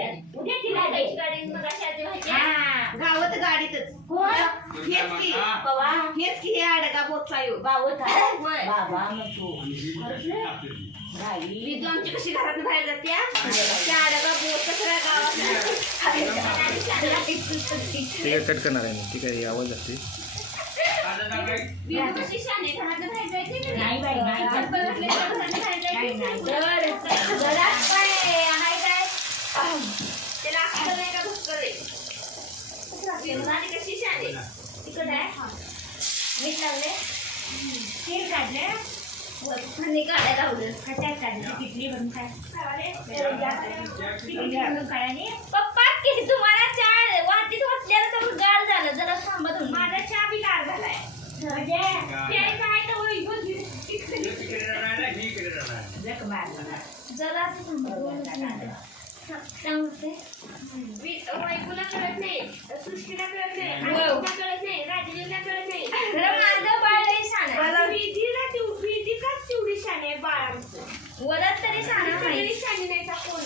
गाड्यात उद्या ती लागायची गाडी मग अशी आधी व्हायची हा. गावात गाडीतच. कोण हेच की. पवा. हेच की हे अडगा बोचा येऊ. बावत आहे होय. बाबा आमची कशी घरात बाहेर जात्या? त्या अडगा बोच सगळ्या गावात. ते कट करणार आहे मी ठीक आहे आवाज असते? विदू कशी शाने घरात बाहेर जायची की नाही? बाई, नाही. चप्पल घातल्याशिवाय घरात बाहेर नाही, जायची नाही. तर जरा काय हाय काय त्याला अक्कल नाही का भुक्कल आहे आणि कशी शाने तिकड आहे. मीठ लावले तेल काढलं वरखाली काढायला लावलं काढलं. बनवून काय काय पप्पा की तुम्हाला चहा वाटीत वाटल्याला तर गार झालं. जरा थांबा तुम्ही. माझा चहा बी गार झालाय. म्हणजे तर होईल जरा असं वैभवला कळत नाही सृष्टीला कळत नाही. आनंदला कळत नाही राजवीरला कळत नाही खरं माझं बाळ लई छान आहे. विधी का तेवढी शाने आहे बाळांचं वरात तरी. शाने नाही का कोण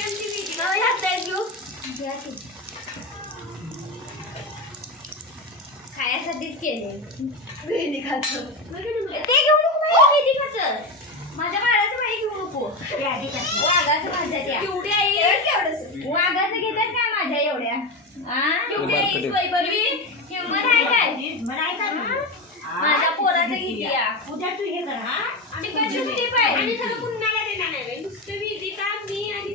आमची विधी घेऊ? ते घेऊ नको. माझ्या घेऊ नको. वाघाचं माझ्या त्या केवढी आई वाघाचं घेतात काय माझ्या एवढ्या? आहे केवढी वैभवी? किंमत आहे. काय म्हणाय का तू? माझ्या पोराचं किती आहे? उद्या तू हे कर हा? चिकन सिक्स्टी फाय आणि सगळं पुन्हा देणार नाही नुसतं विधिका मी आणि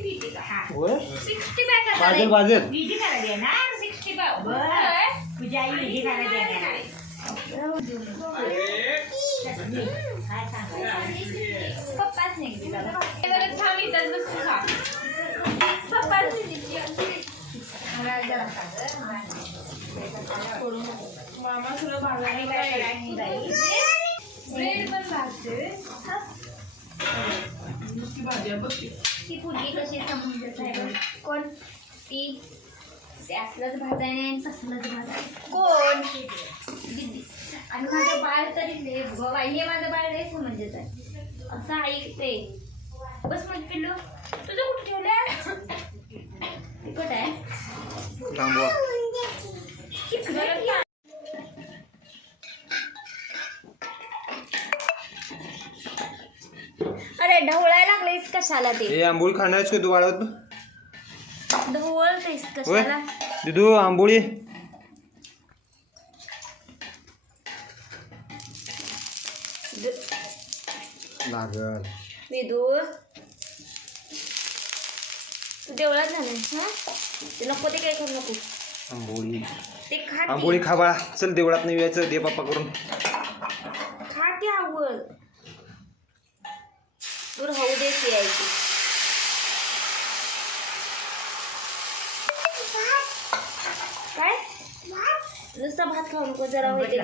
होय? सिक्स्टी फाय बाजल करणार बाजल विधी करायला येणार सिक्स्टी फाय बरं. तुझी आई विधी करायला येणार आहे. काय सांगायचं पप्पाच नाही थांब इथंच बसून खा पप्पाच मामा तुला आणि काय ब्रेड पण भाजते ती पुरगी कशी समजत बघ. कोण ती असलंच नाही आणि तसलंच भाजाय कोण दिदी आणि माझं बाळ तरी लय बाबा हे माझं बाळ लय समजत आहे असं ऐकते बस मग पिल्लू तुझं कुठं ठेवलं कुठं आहे. अरे ढवळायला लागलेस कशाला ते? हे आंबोळी खाणार आहेस का तू वाळवत? ढवळतेस होय? कशाला? दिदू आंबोळी. लागल. विदू. तू देवळात हा? ते नको ते काय करू नको. आंबोळी. ते खा की. आंबोळी खा बाळा. चल देवळात नाही यायचं. दे पप्पा करून. खा की आवड दूर होऊ दे ती यायची. काय? नुसता भात खाऊ नको जरा होते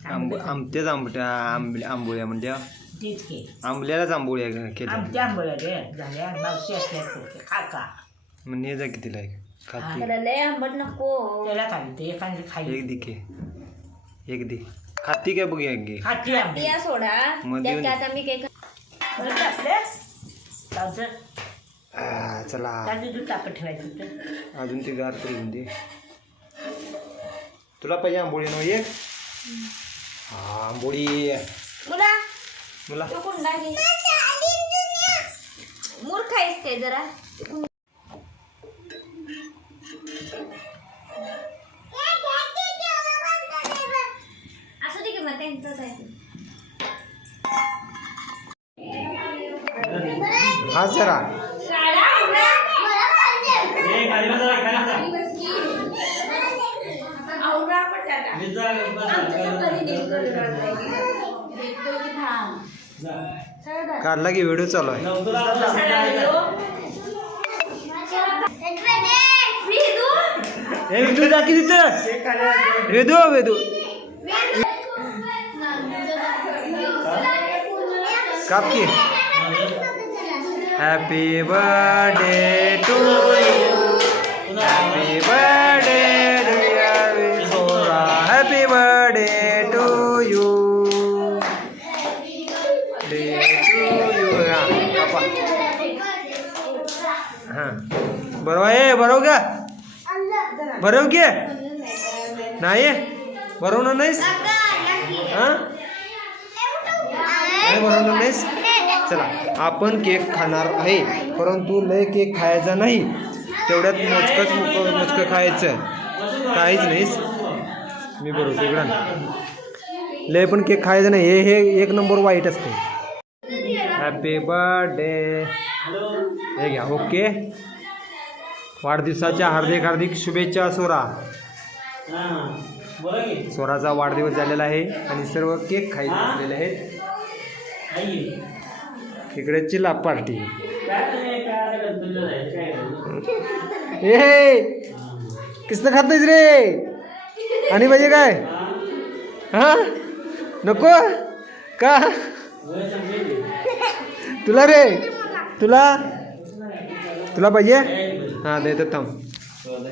आंब आमच्याच आंबट्या आंबल्या आंबोळ्या म्हणजे तेच की. आंबल्यालाच आंबोळ्या केल्या आमच्या आंबोळ्या रे झाल्या. मावशी असल्या खा का मग ने जा कितीला आहे? खाते त्याला लय आंबट नको. त्याला खाली ते एखादी खाली एक दिके एक दे. खाती काय बघूया गे खाती आंबे. या सोडा. मग त्यात देऊन काय आता मी काय बरं का आपलं ताजं आ, चला. ताजं दूध तापत ठेवायचं होतं अजून ते गार तरी घेऊन दे. तुला पाहिजे आंबोळी ना एक आंबोळी मुला मुला. तो कुंडा घे मूर्ख आहेस काय जरा? असं दे की मग त्यांचंच आहे ते. हा जरा. आवरा पटाटा काढला की व्हिडिओ चालू आहे. हे वेदू जा की तिथं. वेदू वेदू. काप की. Happy birthday to you happy birthday बरोबर ए बरोबर का? बरोबर की? नाही बरोबर नाहीस? हां? नाही बरोबर नाहीस? चला आपण केक खाणार आहे परंतु लय केक खायचा नाही. तेवढ्यात मोजकंच मोजकं मोजकं खायचं. काहीच नाहीस. मी बरोबर इकडं लय पण केक खायचं नाही. हे हे एक नंबर वाईट असते. हॅपी बर्थडे हे घ्या ओके? वाढदिवसाच्या हार्दिक हार्दिक शुभेच्छा सोरा. सोराचा वाढदिवस झालेला आहे आणि सर्व केक खायचे असलेले आहेत. इकडे चिला पार्टी. ए किसनं खात नाहीस रे? आणि पाहिजे काय? हा? नको? का? तुला रे? तुला? तुला पाहिजे? हां देतो थांब